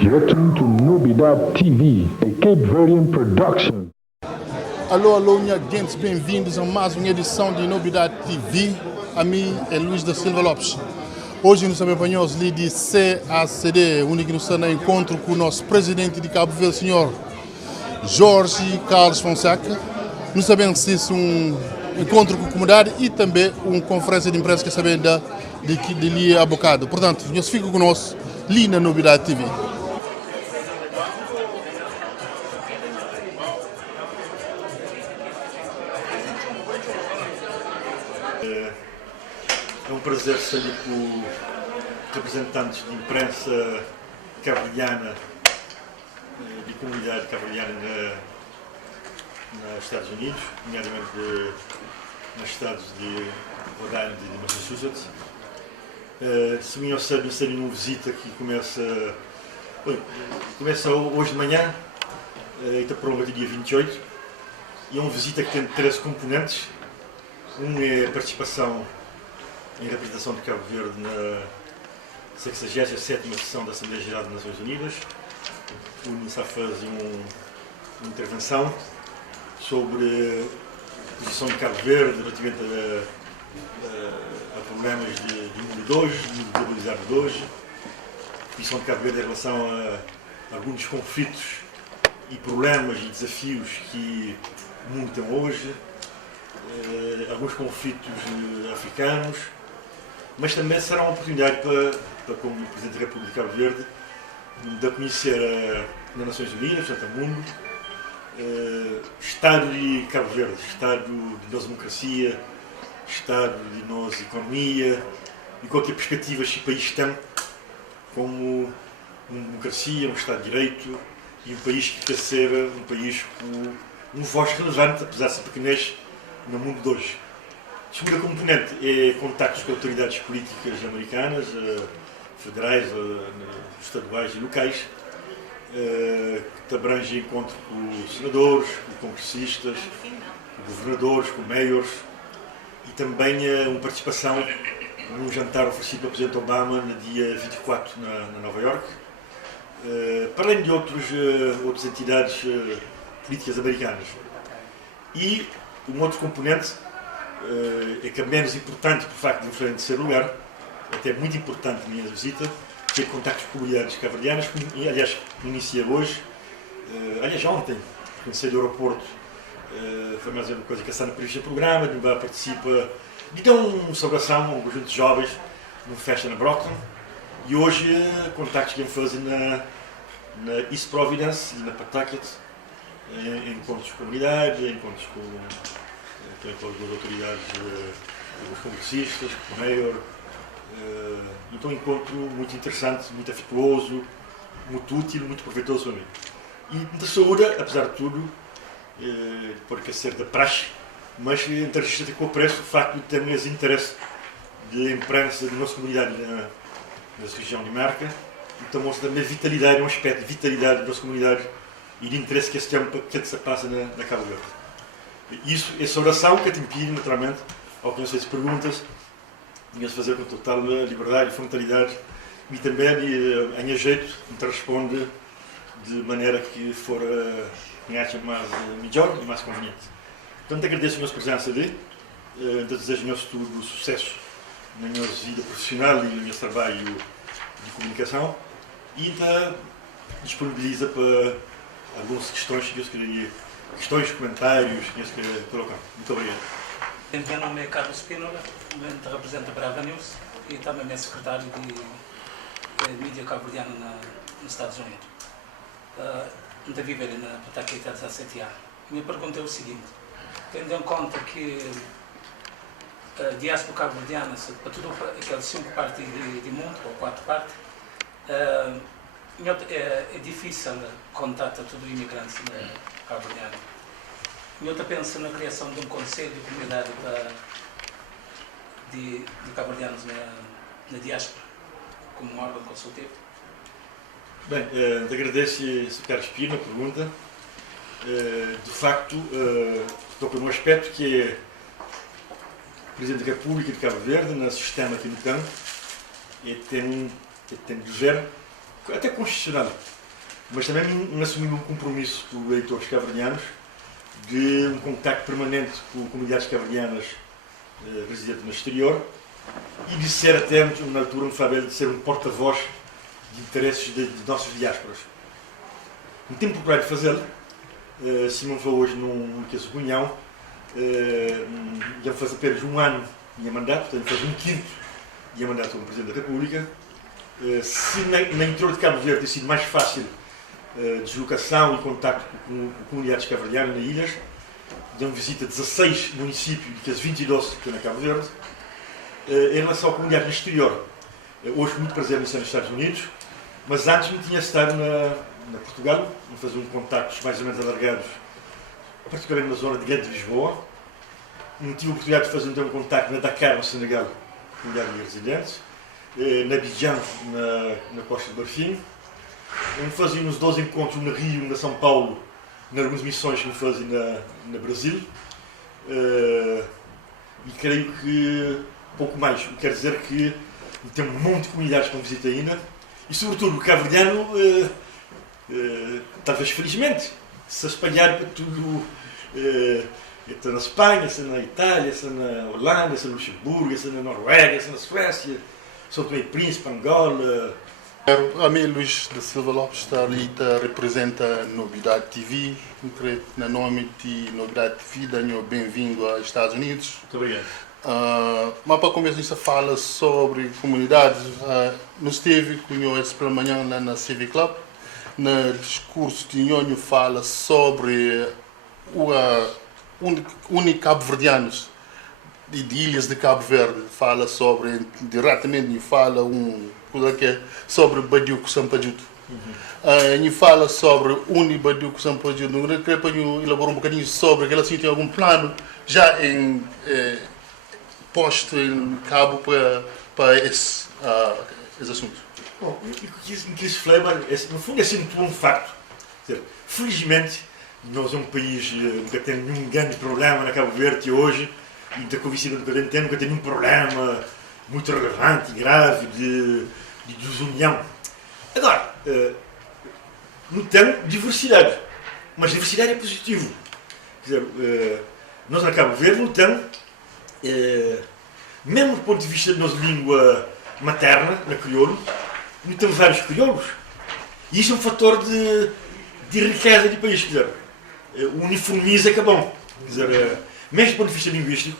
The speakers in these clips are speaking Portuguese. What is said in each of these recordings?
You're tuned to Nobidad TV, a Cape Verdean production. Alô, alô, minha gente, bem-vindos a mais uma edição de Nobidad TV. A mim é Luís da Silva Lopes. Hoje nos acompanhamos ali de CACD, onde nos está no encontro com o nosso presidente de Cabo Verde, senhor Jorge Carlos Fonseca. Nós sabemos que isso é um encontro com a comunidade e também uma conferência de imprensa que sabemos de ali a bocado. Portanto, vocês ficam conosco ali na Nobidad TV. É um prazer estar ali com representantes de imprensa cabo-verdiana, de comunidade cabo-verdiana nos Estados Unidos, nomeadamente nos estados de Rhode Island e de Massachusetts. Se me observam, estou numa visita que começa hoje de manhã e está prolongada dia 28. E é uma visita que tem 13 componentes. Um é a participação em representação de Cabo Verde na 67ª sessão da Assembleia Geral das Nações Unidas. O UNICEF faz uma intervenção sobre a posição de Cabo Verde relativamente a problemas de mundo de hoje, de mundo globalizado de hoje, a posição de Cabo Verde em relação a alguns conflitos e problemas e desafios que o mundo tem hoje, alguns conflitos africanos, mas também será uma oportunidade para como Presidente da República de Cabo Verde, de conhecer nas Nações Unidas, portanto, o mundo, Estado de Cabo Verde, Estado de nossa democracia, Estado de nossa economia e qualquer perspectiva que o país tem como uma democracia, um Estado de Direito e um país que quer ser um país com uma voz relevante, apesar de ser pequenez, no mundo de hoje. A segunda componente é contactos com autoridades políticas americanas, federais, estaduais e locais, que abrange encontro com senadores, com congressistas, com governadores, com mayors e também uma participação num jantar oferecido pelo Presidente Obama no dia 24 na Nova York, para além de outras entidades políticas americanas. E um outro componente é que é menos importante por facto de não ser em terceiro lugar, até muito importante na minha visita, que é contactos com comunidades cabo-verdianas, e aliás inicia hoje, aliás ontem, quando saí do aeroporto, foi mais uma coisa que está no previsto programa, de participa, de dar uma saudação a um conjunto de jovens numa festa na Brockton, e hoje contactos que vamos fazer na East Providence e na Pawtucket, encontros com comunidades, encontros com as autoridades, os congressistas, com o mayor. Então, um encontro muito interessante, muito afetuoso, muito útil, muito proveitoso para mim. E da saúde, apesar de tudo, porque é ser da praxe, mas interessa com o preço o facto de ter esse interesse de imprensa da nossa comunidade nessa região de Marca. Então, mostra também vitalidade, um aspecto de vitalidade da nossa comunidade e de interesse que esse tempo que se passa na Cabo Verde. Isso, essa oração que te impede, naturalmente, ao que vocês perguntas, vinhas fazer com total liberdade e frontalidade e também, em jeito, te responde de maneira que for me acha mais melhor e mais conveniente. Portanto, agradeço a minha presença ali, desejo o meu estudo sucesso na minha vida profissional e no meu trabalho de comunicação e disponibiliza para algumas questões que eu queria, comentários que eu queria colocar. Muito obrigado. Meu nome é Carlos Spínola, represento a Brava News e também é secretário de mídia cabo-verdiana nos Estados Unidos. Ainda vivo ali na Pawtucket há 17 anos. A minha pergunta é o seguinte: tendo em conta que a diáspora cabo-verdiana, para tudo aquelas 5 partes de mundo, ou 4 partes, é difícil contato a todo imigrante cabo-verdiano. Eu penso na criação de um conselho de comunidade de cabo-verdianos na diáspora, como um órgão consultivo. Bem, te agradeço, Sr. Carlos Pino, a pergunta. De facto, toca num aspecto que é o Presidente da República de Cabo Verde, no sistema aqui no campo, tem governo até constitucional, mas também assumindo um compromisso com os eleitores cabo-verdianos de um contacto permanente com comunidades cabo-verdianas residentes no exterior e de ser até, na altura, de ser um porta-voz de interesses de nossas diásporas. No tempo para fazê-lo, Simão falou hoje numa reunião, já faz apenas um ano de mandato, portanto faz um quinto de mandato como Presidente da República. Se na interior de Cabo Verde tem sido mais fácil deslocação e contacto com comunidades cabo-verdianas nas ilhas, deu visita a 16 municípios de 22 que estão na Cabo Verde. Em relação à comunidade no exterior, hoje muito prazer em estar nos Estados Unidos, mas antes me tinha estado na Portugal, a fazer contactos mais ou menos alargados, particularmente na zona de Grande Lisboa. Tive a oportunidade de fazer um contacto na Dakar, no Senegal, comunidade de residentes, na Abidjan, na Costa do Marfim. Fazíamos 12 encontros no Rio, na São Paulo, em algumas missões que me fazem na Brasil. E creio que pouco mais. Quer dizer que tem um monte de comunidades que não visito ainda. E sobretudo o cabo-verdiano, talvez felizmente, se espalhar para tudo. Está na Espanha, está na Itália, está na Holanda, está no Luxemburgo, está na Noruega, está na Suécia, São Tomé e Príncipe, Angola. A mim, Luís da Silva Lopes, está ali, representa Novidade TV. No nome de Novidade TV, danho bem-vindo aos Estados Unidos. Muito obrigado. Mas para começar a falar sobre comunidades, nós teve com esse pela manhã lá na Civic Club. No discurso de Nhonho fala sobre os cabo-verdianos de ilhas de Cabo Verde, fala sobre, diretamente, fala sobre Badiuco Sampajuto. E fala sobre Badiuco Sampajuto. Não queria para elaborar um bocadinho sobre que ela tem algum plano já posto em cabo para esse assunto. Bom, o que se fala, no fundo, é sempre um facto. Felizmente, nós é um país que nunca tem nenhum grande problema na Cabo Verde hoje, e da Covid nunca tem nenhum problema muito relevante e grave de desunião. Agora, não tem diversidade, mas diversidade é positivo. Quer dizer, nós na Cabo Verde não temos, mesmo do ponto de vista da nossa língua materna, na crioulo, não temos vários crioulos. E isso é um fator de riqueza do país. Quer dizer, uniformiza que é bom. Quer dizer, mesmo do ponto de vista linguístico,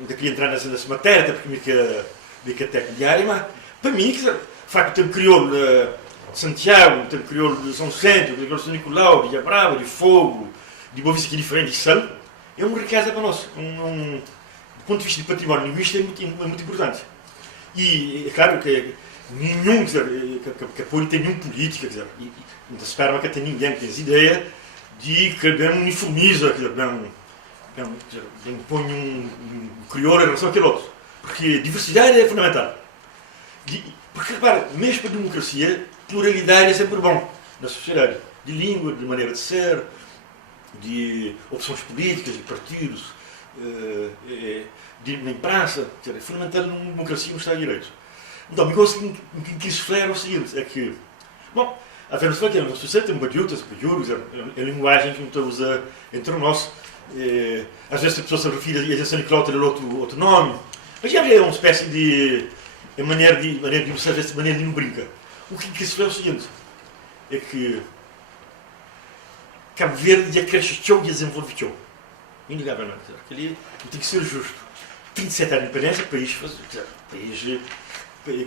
nunca queria entrar nessa matéria, até porque me que técnica diária, mas para mim, quer dizer, o facto de ter crioulo de Santiago, ter crioulo de São Centro, ter crioulo de São Nicolau, de Ilha Brava, de Fogo, de Boa Vista que é diferente, de Sal, é uma riqueza para nós. Do ponto de vista de património linguístico é muito importante. E é claro que nenhum, quer dizer, que apoio tem nenhum político, quer dizer, não se espera que tenha ninguém que tenha ideia de que uniformiza, quer dizer, não põe um crioulo em relação àquele outro. Porque diversidade é fundamental. Porque, repara, mesmo para a democracia, pluralidade é sempre bom na sociedade. De língua, de maneira de ser, de opções políticas, de partidos, de imprensa. É fundamental numa democracia, no Estado de Direito. Então, uma coisa que se refere é o seguinte, é que, bom, a Venezuela tem uma sociedade, tem badiutas, é a linguagem que a gente usa entre nós. Às vezes a pessoa se refere a São Nicolau ter outro nome, mas já é uma espécie de maneira de não brincar. O que se vê é o seguinte, é que Cabo Verde já cresce e desenvolve. Inegavelmente. Ali tem que ser justo. 37 anos de independência, país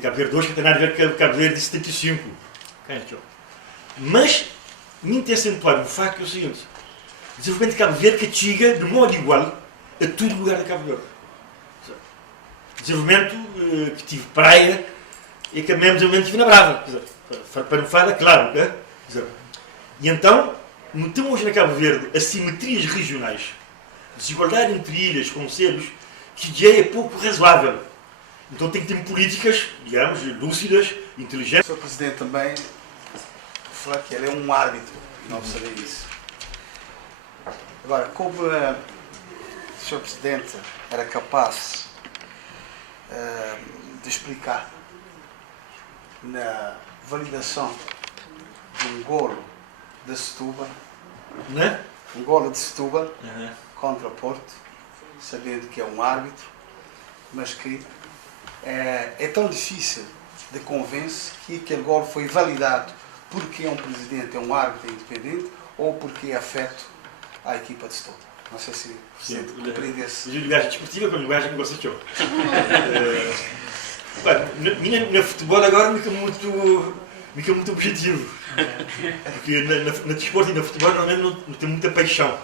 Cabo Verde hoje que tem nada a ver com Cabo Verde de 75. Mas, me tem acentuado o facto é o seguinte, o desenvolvimento de Cabo Verde castiga de modo igual a todo lugar de Cabo Verde. Desenvolvimento que tive praia e que mesmo desenvolvimento tive na Brava. Para não falar, claro. E então, não temos hoje na Cabo Verde assimetrias regionais, desigualdade entre ilhas, concelhos, que já é pouco razoável. Então tem que ter políticas, digamos, lúcidas, inteligentes. O Sr. Presidente também falou que ele é um árbitro, não sabia isso. Agora, como o Sr. Presidente era capaz de explicar na validação de um golo de Setúbal, Né? um golo de Setúbal Uhum. contra o Porto, sabendo que é um árbitro, mas que é tão difícil de convencer que aquele golo foi validado porque é um presidente, é um árbitro independente ou porque é afeto à equipa de Setúbal. Não sei se você compreende esse. Linguagem desportiva com linguagem que você achou. Na futebol agora fica muito objetivo. Porque na desporto e na futebol normalmente não tem muita paixão.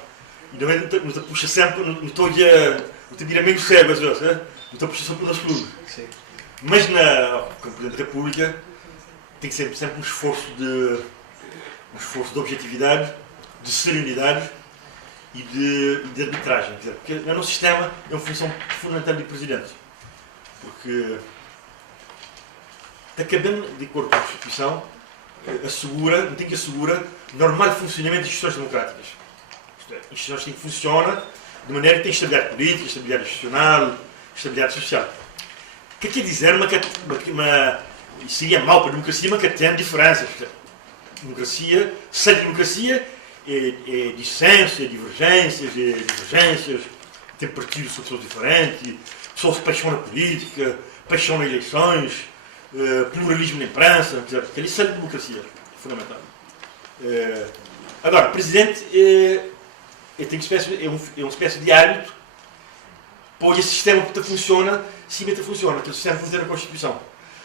E normalmente não te puxa sempre, não estou a virar meio cego às vezes, né? Não te puxa sempre pelas clubes. Sim. Mas como Presidente da República tem que ser sempre um esforço de objetividade, de serenidade e de arbitragem. Quer dizer, porque no nosso sistema é uma função fundamental do Presidente. Porque acabando de acordo com a Constituição, assegura normal funcionamento das instituições democráticas. Isto é, as instituições têm que funcionar de maneira que tem estabilidade política, estabilidade institucional, estabilidade social. O que quer dizer seria mau para a democracia, mas que tem diferenças. Democracia, sem democracia, é dissensões, é divergências, tem partidos com pessoas diferentes, pessoas que paixão na política, paixão nas eleições, pluralismo na imprensa, aquilo isso é democracia, fundamental. Agora, o Presidente é uma espécie de árbitro, pois esse sistema que funciona, simplesmente funciona, aquele sistema que funciona na Constituição.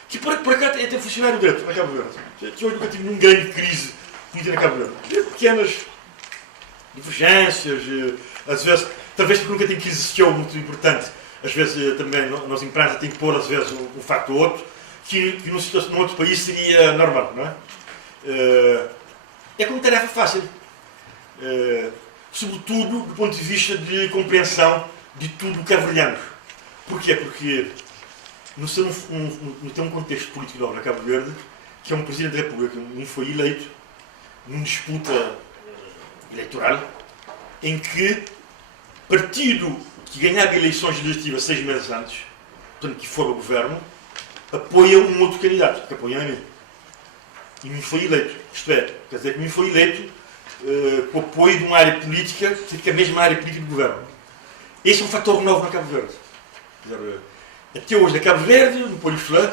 Que por acaso até funcionário direito na Cabo Verde. Que hoje nunca tive nenhuma grande crise política na Cabo Verde. Pequenas divergências, às vezes, talvez porque nunca tem crise social muito importante, às vezes também nós em imprensa tem que pôr às vezes um facto ou outro, que num outro país seria normal, não é? É como tarefa fácil. Sobretudo do ponto de vista de compreensão de tudo o que é cabo-verdiano. Porquê? Porque não tem um contexto político novo na Cabo Verde, que é um Presidente da República, não foi eleito numa disputa eleitoral, em que partido que ganhava eleições legislativas 6 meses antes, portanto que for o governo, apoia um outro candidato, que apoia a mim. E não foi eleito. Isto é, quer dizer que não foi eleito com o apoio de uma área política, que é a mesma área política do governo. Esse é um fator novo na Cabo Verde. Quer dizer, até hoje, na Cabo Verde, no Poliflã,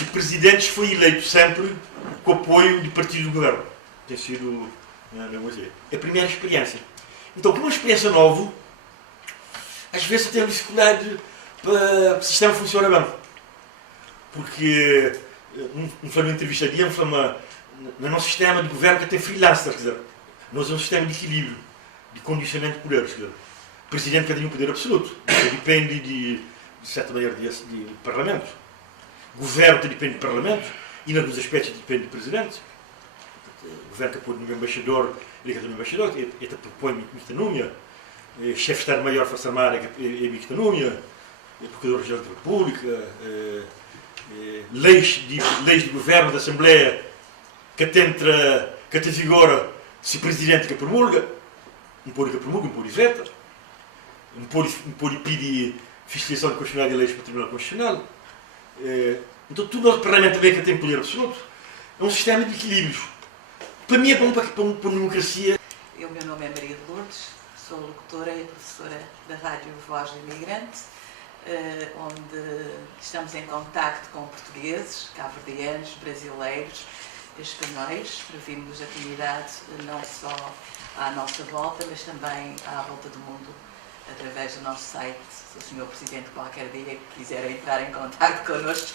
o Presidente foi eleito sempre com o apoio do partido do governo. Tem sido a primeira experiência. Então, como uma experiência nova, às vezes tem dificuldade para o sistema funcionar bem. Porque, não foi uma entrevista aqui, no nosso sistema de governo que tem freelancers, quer dizer, nós é um sistema de equilíbrio, de condicionamento de poderes. O Presidente tem um poder absoluto, depende de certa maneira de Parlamento. O Governo depende do Parlamento e, em alguns aspectos, depende do Presidente. O Governo que põe no embaixador, ele que é o embaixador, ele propõe muita númea. Chefe de Estado-Maior da Força Armada é muita númea. Procurador-Geral da República. Leis de Governo da Assembleia que até vigora se o Presidente que promulga. Não pode promulga, não pode veta. Não pode pedir fiscalização de constitucionalidade de leis para o Tribunal Constitucional. Então, tudo o Parlamento também que tem poder absoluto. É um sistema de equilíbrios. Para mim é bom para a democracia. O meu nome é Maria de Lourdes, sou locutora e professora da Rádio Voz do Imigrante, onde estamos em contacto com portugueses, cabo-verdianos, brasileiros, espanhóis, servimos a comunidade não só à nossa volta, mas também à volta do mundo, através do nosso site. Se o Sr. Presidente qualquer dia quiser entrar em contacto connosco,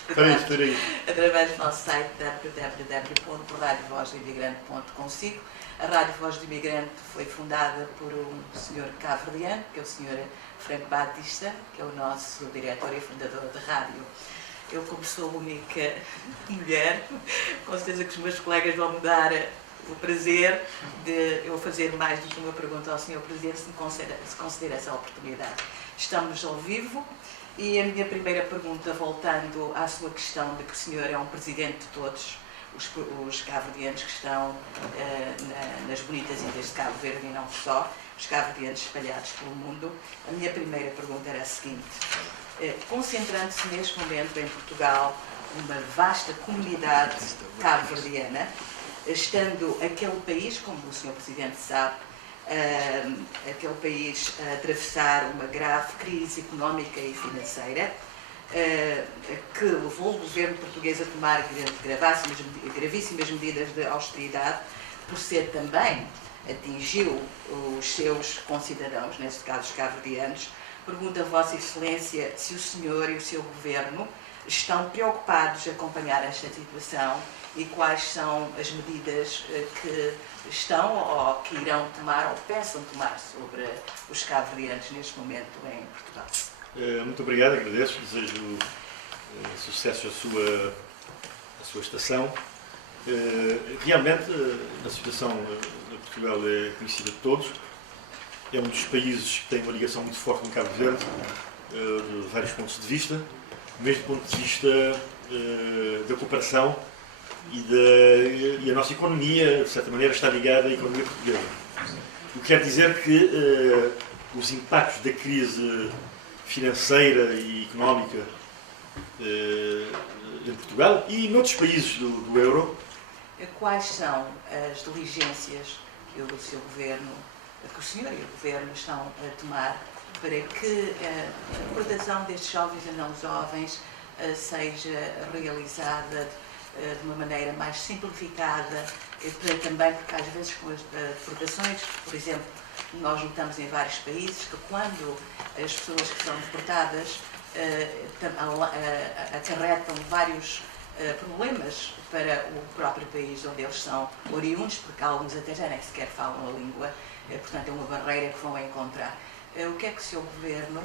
através do nosso site www.radiovozdoimigrante.consigo. A Rádio Voz do Imigrante foi fundada por um senhor cabo-verdiano, que é o Sr. Franco Batista, que é o nosso diretor e fundador da rádio. Eu, como sou a única mulher, com certeza que os meus colegas vão me dar o prazer de eu fazer mais do que uma pergunta ao Sr. Presidente, se considera essa oportunidade. Estamos ao vivo e a minha primeira pergunta, voltando à sua questão de que o senhor é um presidente de todos os cabo-verdianos que estão nas bonitas ilhas de Cabo Verde e não só, os cabo-verdianos espalhados pelo mundo, a minha primeira pergunta era a seguinte: concentrando-se neste momento em Portugal, uma vasta comunidade cabo-verdiana, estando aquele país, como o Sr. Presidente sabe, aquele país a atravessar uma grave crise económica e financeira, que levou o governo português a tomar gravíssimas medidas de austeridade, por ser também atingiu os seus concidadãos, neste caso os cabo-verdianos. Pergunto a Vossa Excelência se o senhor e o seu governo estão preocupados em acompanhar esta situação e quais são as medidas que estão ou que irão tomar ou pensam tomar sobre os cabo-verdianos neste momento em Portugal. Muito obrigado, agradeço, desejo sucesso à sua estação. Realmente, a situação de Portugal é conhecida de todos. É um dos países que tem uma ligação muito forte com Cabo Verde, de vários pontos de vista, mesmo do ponto de vista da cooperação e a nossa economia, de certa maneira, está ligada à economia portuguesa. O que quer dizer que os impactos da crise financeira e económica em Portugal e noutros países do euro. Quais são as diligências que o seu governo, que o senhor e o governo estão a tomar para que a deportação destes jovens e não jovens seja realizada de uma maneira mais simplificada, também porque às vezes com as deportações, por exemplo, nós notamos em vários países que quando as pessoas que são deportadas acarretam vários problemas para o próprio país onde eles são oriundos, porque alguns até já nem sequer falam a língua, portanto é uma barreira que vão encontrar. O que é que o seu governo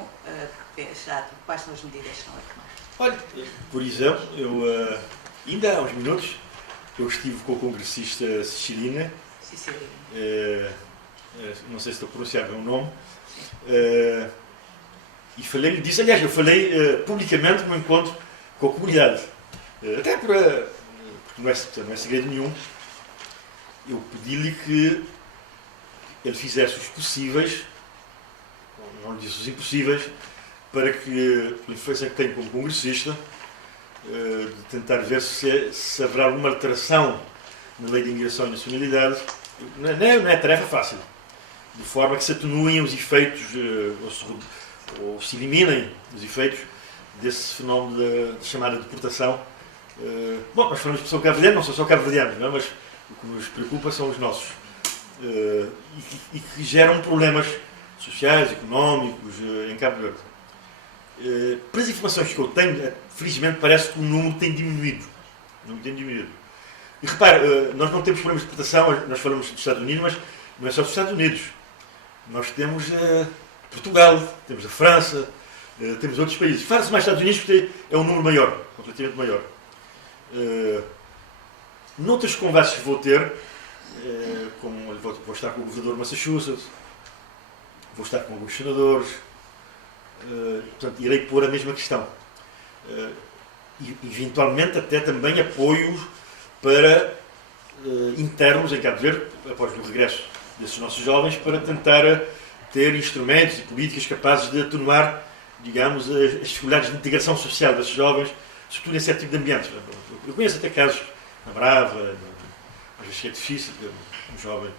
pensa? Quais são as medidas que estão a tomar? Olha, por exemplo, eu ainda há uns minutos eu estive com o congressista Cicilline, não sei se estou a pronunciar bem o nome, e falei-lhe disso. Aliás, eu falei publicamente no encontro com a comunidade, até porque não é segredo nenhum. Eu pedi-lhe que ele fizesse os possíveis, não lhe disse os impossíveis, para que, pela influência que tenho como congressista, de tentar ver se haverá alguma alteração na lei de imigração e nacionalidade. Não é tarefa fácil, de forma que se atenuem os efeitos, ou se eliminem os efeitos desse fenómeno de chamada deportação. Bom, nós falamos de pessoas cabo-verdianas, não são só cabo-verdianos, não é? Mas o que nos preocupa são os nossos, e que geram problemas sociais, económicos em Cabo Verde. Pelas informações que eu tenho, felizmente parece que o número tem diminuído. E repare, nós não temos problemas de deportação, nós falamos dos Estados Unidos, mas não é só dos Estados Unidos. Nós temos Portugal, temos a França, temos outros países. Fala-se mais Estados Unidos porque é um número maior, completamente maior. Noutras conversas que vou ter, como vou estar com o governador de Massachusetts, vou estar com alguns senadores, portanto, irei pôr a mesma questão. E, eventualmente, até também apoio para internos em Cabo Verde, após o regresso desses nossos jovens, para tentar ter instrumentos e políticas capazes de atenuar, digamos, as dificuldades de integração social desses jovens, sobretudo em certo tipo de ambientes. Eu conheço até casos na Brava, às vezes é difícil, um jovem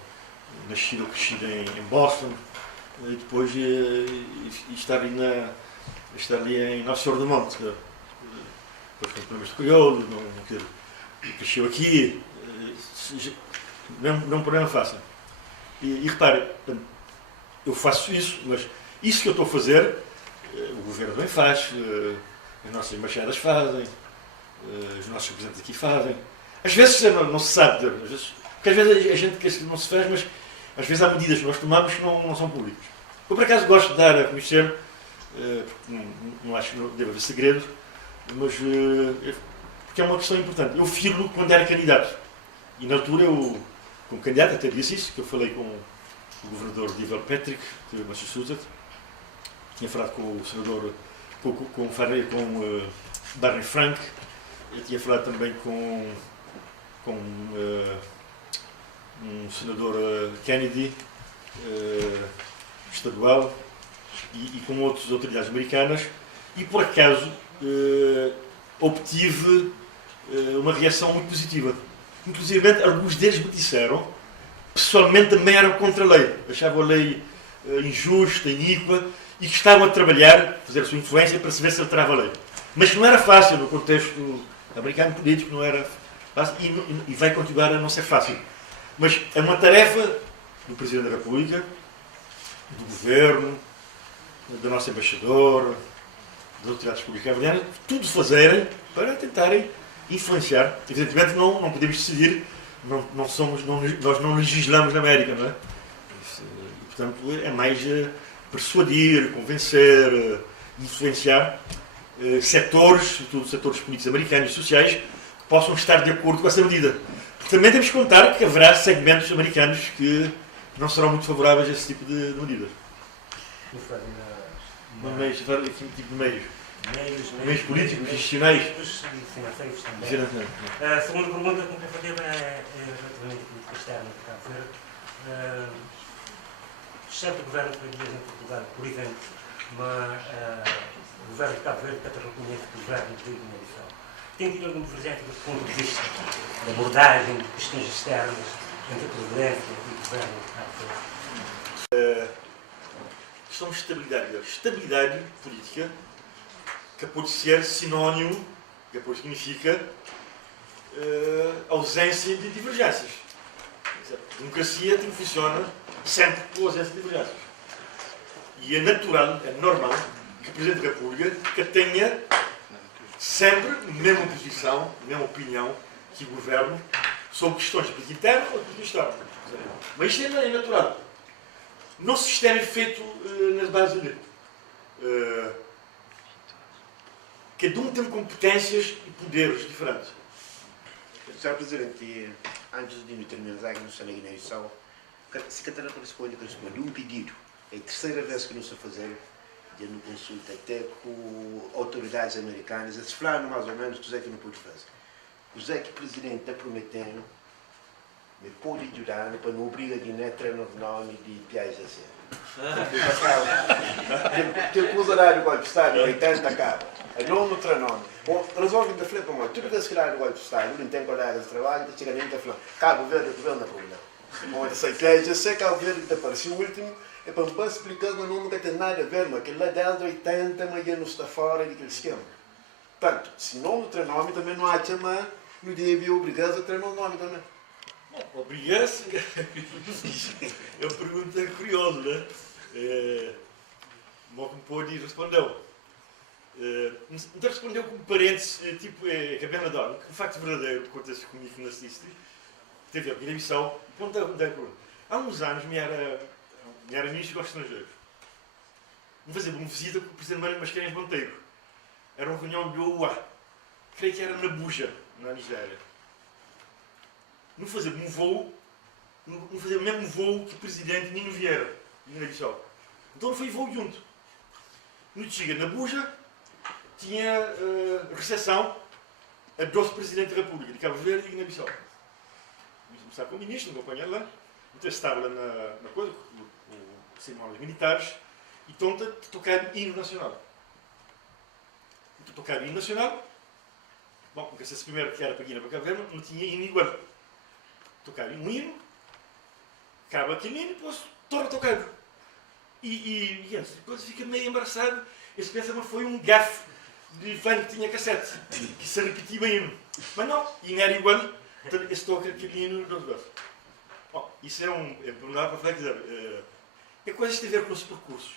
nascido ou crescido em Boston, e depois estar ali em Nosso Senhor do Monte, depois com problemas de crioulo, cresceu aqui, não é um problema fácil. E repare, eu faço isso, mas isso que eu estou a fazer, o governo bem faz, as nossas embaixadas fazem, os nossos representantes aqui fazem. Às vezes não se sabe, porque às vezes a gente quer que não se faz, mas às vezes há medidas que nós tomamos que não são públicas. Eu, por acaso, gosto de dar a conhecer, porque não acho que não deve haver segredo, mas porque é uma questão importante. Eu filo quando era candidato. E na altura, eu, como candidato, até disse isso, que eu falei com o governador Deval Patrick, de Massachusetts, tinha falado com o senador, com Barney Frank, eu tinha falado também com um senador Kennedy, estadual, e com outras autoridades americanas, e por acaso obtive uma reação muito positiva. Inclusive, alguns deles me disseram, pessoalmente também eram contra a lei. Achavam a lei injusta, iníqua, e que estavam a trabalhar, fazer a sua influência para se ver se alterava a lei. Mas que não era fácil no contexto americano político, não era fácil, e vai continuar a não ser fácil. Mas é uma tarefa do Presidente da República, do Governo, da nossa Embaixadora, das autoridades públicas cabo-verdianas, tudo fazerem para tentarem influenciar. Evidentemente não podemos decidir, nós não legislamos na América, não é? E, portanto, é mais persuadir, convencer, influenciar setores, sobretudo setores políticos americanos e sociais, que possam estar de acordo com essa medida. Porque também temos que contar que haverá segmentos americanos que não serão muito favoráveis a esse tipo de medidas. Meios políticos, institucionais. Financeiros também. A segunda pergunta que me quero fazer é relativamente à política externa de Cabo Verde. Sempre o governo português em Portugal, por exemplo, o governo de Cabo Verde até reconhece que o governo de Guiné-Bissau tem tido alguma divergência do ponto de vista da abordagem de questões externas entre a presidência e o governo de Cabo Verde. Questão de estabilidade. Estabilidade política que pode ser sinónimo, que depois significa ausência de divergências. A democracia funciona sempre com ausência de divergências. E é natural, é normal, que o Presidente da República tenha sempre a mesma posição, a mesma opinião que o Governo sobre questões de política interna ou de política externa. Mas isto é natural. Nosso sistema é feito nas bases de cada um tem competências e poderes diferentes. Sr. Presidente, antes de terminar aqui no Senado Guiné-Bissau, se Catarina responde um pedido. É a terceira vez que nos está fazendo de uma consulta até com autoridades americanas, eles falaram mais ou menos o que não pode fazer. O Zé que o Presidente está prometendo me pode ajudar para não obrigar a Guiné a treinar o nome de PIGC. Que o usuário do golpe de Estado, 80 acaba. É nome outra nome. Resolve de flip, mas tudo que o golpe de Estado, não tem colegas de trabalho, chega nem a falar. Cabo Verde, o governo não é problema. Bom, essa PIGC, Cabo Verde, apareceu o último, é para me explicar que não tem nada a ver, mas aquele lá desde 80, mas ele não está fora daquele esquema. Portanto, se não outro nome, também não acha, mas não deve obrigar a treinar o nome também. Bom, obrigar-se é uma pergunta curiosa, não é? Como que me pôde respondeu. Não respondeu como parentes, tipo, que é bem adoro. Um facto verdadeiro que acontece comigo na Sistri, teve a Guiné-Bissau, há uns anos me era ministro dos estrangeiros. Me fazia uma visita com o presidente Mário Mascarenhas Monteiro. Era uma reunião de OUA. Creio que era na Buja, na Nigéria. Não fazia um voo, não fazia o mesmo voo que o presidente Nino Vieira, de Guiné-Bissau. Então não foi voo junto. No que chega na Buja, tinha recepção a 12 presidentes da República, de Cabo Verde e Guiné-Bissau. Começar com o ministro, não acompanhar lá. Então estava lá na coisa, com os cerimónios militares, e então tocar hino nacional. Então tocar hino nacional, bom, porque esse primeiro que era para Guiné para Cabo Verde, não tinha hino igual. Tocar um hino, acaba aquele hino e depois torna a tocar. E depois fica meio embaraçado. Esse pensamento foi um gafe de fã que tinha cassete, que se repetia o hino. Mas não, e não era igual, então esse toca aquele hino dos dois. Bom, isso é problema para falar, quer dizer, é coisas que têm a ver com os percursos.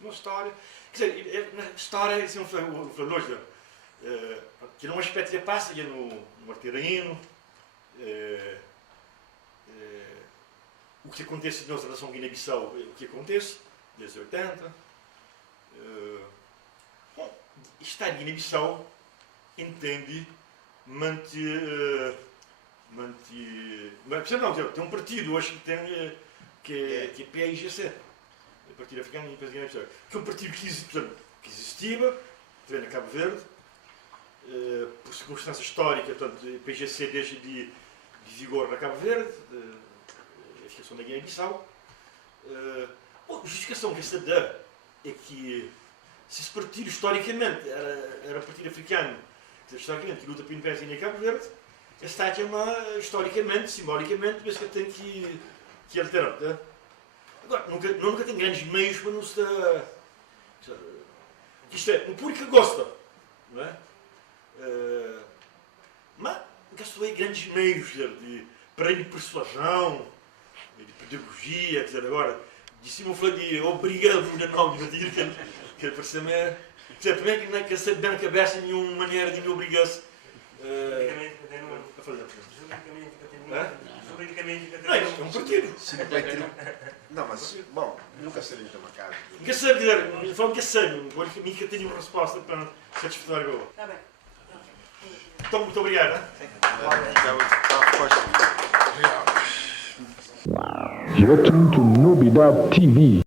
Na história, quer dizer, na história, isso é um flor que não é um aspecto que passa, ia no Martiraíno, o que acontece na nossa relação Guiné-Bissau, o que acontece, desde 80. Bom, estar em Guiné-Bissau entende manter. Mas não, tem um partido hoje que tem que é PAIGC, o Partido Africano e Guiné-Bissau, que é um partido que existia, na Cabo Verde, por circunstância histórica, portanto, o PAIGC desde de vigor na Cabo Verde, a filiação da Guiné-Bissau. A justificação que se dá é que se esse partido historicamente era um partido africano historicamente, que luta para o Império em Cabo Verde, está aqui historicamente, simbolicamente, mas que tem que alterar. Tá? Agora, nunca tem grandes meios para nos dar. Isto é, o público gosta, não é? Mas gastou aí grandes meios para de persuasão, de pedagogia, quer dizer, agora, de cima eu falei de obrigado a não dizer que parece-me primeiro que ser bem na cabeça nenhuma maneira de me obrigar-se a fazer. Não, é um partido. Não, mas, bom, nunca sei de uma casa. Nunca sei, quer dizer, nunca sei, nunca tenho uma resposta para satisfazer agora. Está bem. Então, muito obrigado. You're tuned to Nobidad TV.